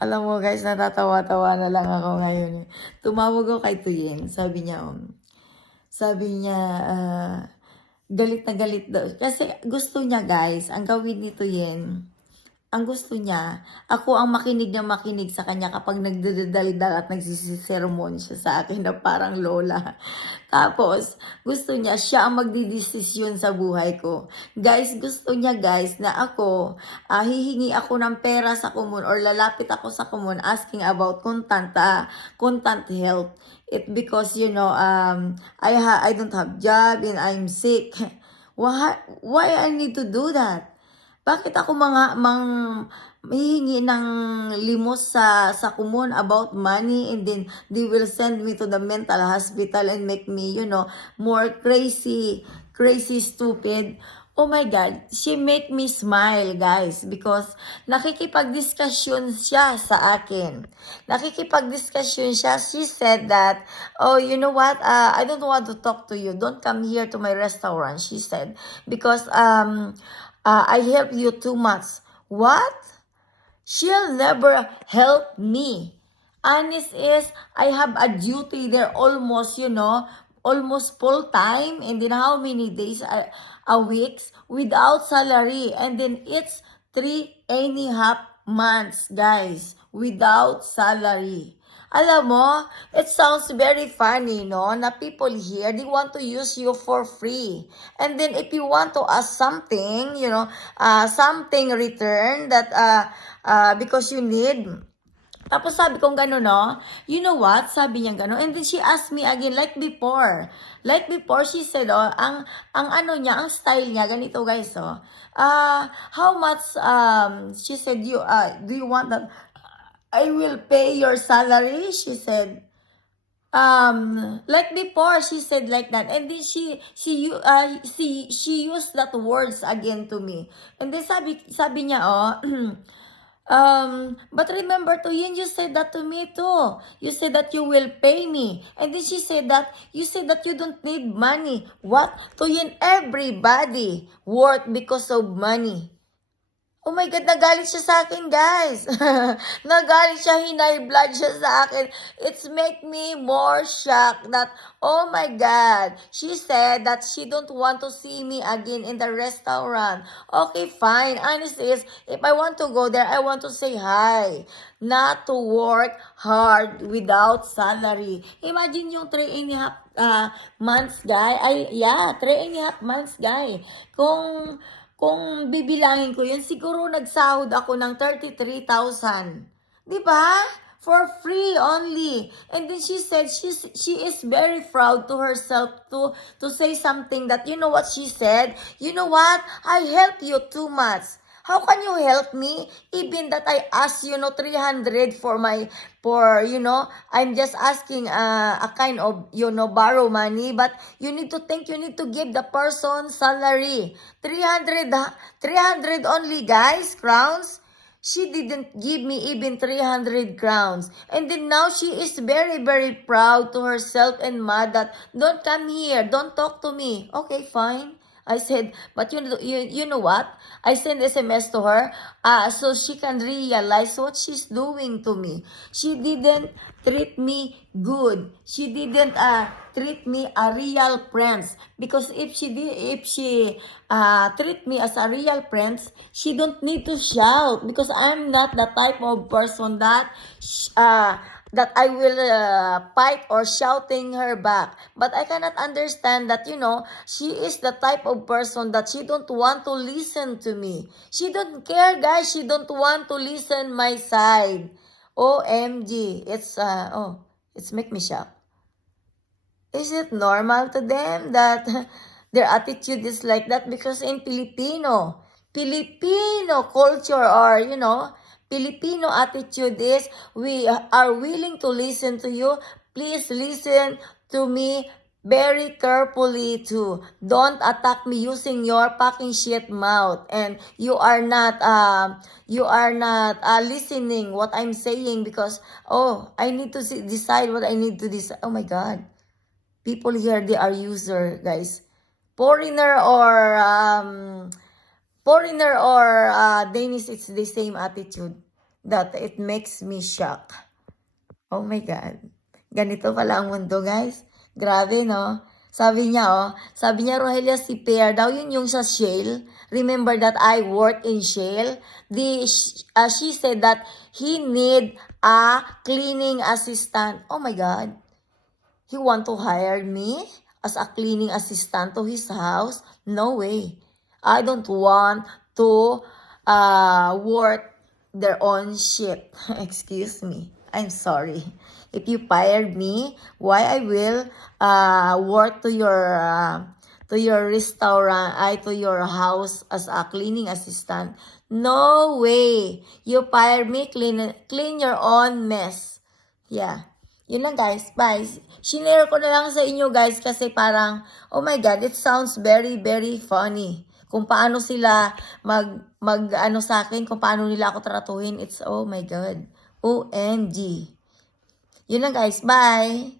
Alam mo guys, natatawa-tawa na lang ako ngayon. Tumawag ako kay Tuyen. Sabi niya, galit na galit daw. Kasi gusto niya guys, ang gawin ni Tuyen, ang gusto niya, ako ang makinig na makinig sa kanya kapag nagdadaldal at nagsisisermon siya sa akin na parang lola. Tapos, gusto niya, siya ang magdidesisyon sa buhay ko. Guys, gusto niya guys na ako, hihingi ako ng pera sa kumun or lalapit ako sa kumun asking about contant help. It because, I don't have job and I'm sick. Why I need to do that? Bakit ako hihingi ng limos sa kumun about money and then they will send me to the mental hospital and make me, more crazy, stupid. Oh my God, she make me smile, guys, because nakikipag-discussion siya sa akin. Nakikipag-discussion siya. She said that, oh, you know what, I don't want to talk to you. Don't come here to my restaurant, she said. Because, I help you too much. What? She'll never help me. Honest is, I have a duty there almost, almost full time. And then how many days a week without salary. And then it's 3.5 months, guys, without salary. Alam mo, it sounds very funny, no? Na people here, they want to use you for free. And then if you want to ask something, something return that, because you need. Tapos sabi kong gano'n, no? You know what? Sabi niya gano'n. And then she asked me again, like before. Like before, she said, ang ano niya, ang style niya, ganito guys, how much, she said, do you want that? I will pay your salary, she said. Like before, she said like that, and then she used that words again to me, and then sabi niya, but remember to you said that to me too. You said that you will pay me, and then she said that you said that you don't need money. What? To yun, everybody work because of money. Oh my God, nagalit siya sa akin, guys. Nagalit siya, hinay blood siya sa akin. It's make me more shocked that, oh my God, she said that she don't want to see me again in the restaurant. Okay, fine. Honest is, if I want to go there, I want to say hi. Not to work hard without salary. Imagine yung 3.5 months, guy. 3.5 months, guy. Kung bibilangin ko yun, siguro nagsahod ako ng 33,000. Di ba? For free only. And then she said she is very proud to herself to say something that, you know what she said? You know what? I help you too much. How can you help me? Even that I ask, 300 I'm just asking a kind of, borrow money. But you need to give the person salary. 300 only, guys, crowns. She didn't give me even 300 crowns. And then now she is very, very proud to herself and mad that, don't come here, don't talk to me. Okay, fine. I said, but you know what? I sent SMS to her so she can realize what she's doing to me. She didn't treat me good. She didn't treat me a real friends. Because if she treat me as a real friends, she don't need to shout. Because I'm not the type of person that I will fight or shouting her back. But I cannot understand that, she is the type of person that she don't want to listen to me. She don't care, guys. She don't want to listen my side. OMG. It's make me shock. Is it normal to them that their attitude is like that? Because in Filipino culture or, Filipino attitude is, we are willing to listen to you. Please listen to me very carefully too. Don't attack me using your fucking shit mouth. And you are not listening what I'm saying because, I need to decide what I need to decide. Oh my God. People here, they are user, guys. Foreigner or Danish, it's the same attitude. that it makes me shock. Oh my God. Ganito pala ang mundo, guys. Grabe, no? Sabi niya, Rogelia, si Pear daw, yun yung sa Shell. Remember that I work in Shell? She said that he need a cleaning assistant. Oh my God. He want to hire me as a cleaning assistant to his house? No way. I don't want to work their own shit. Excuse me. I'm sorry. If you fired me, why I will work to your restaurant, to your house as a cleaning assistant? No way. You fire me, clean your own mess. Yeah. Yun lang guys. Bye. Shinare ko na lang sa inyo guys kasi parang, oh my God, it sounds very, very funny. Kung paano sila mag sa akin, kung paano nila ako tratuhin, it's, oh my God. OMG. Yun lang guys. Bye.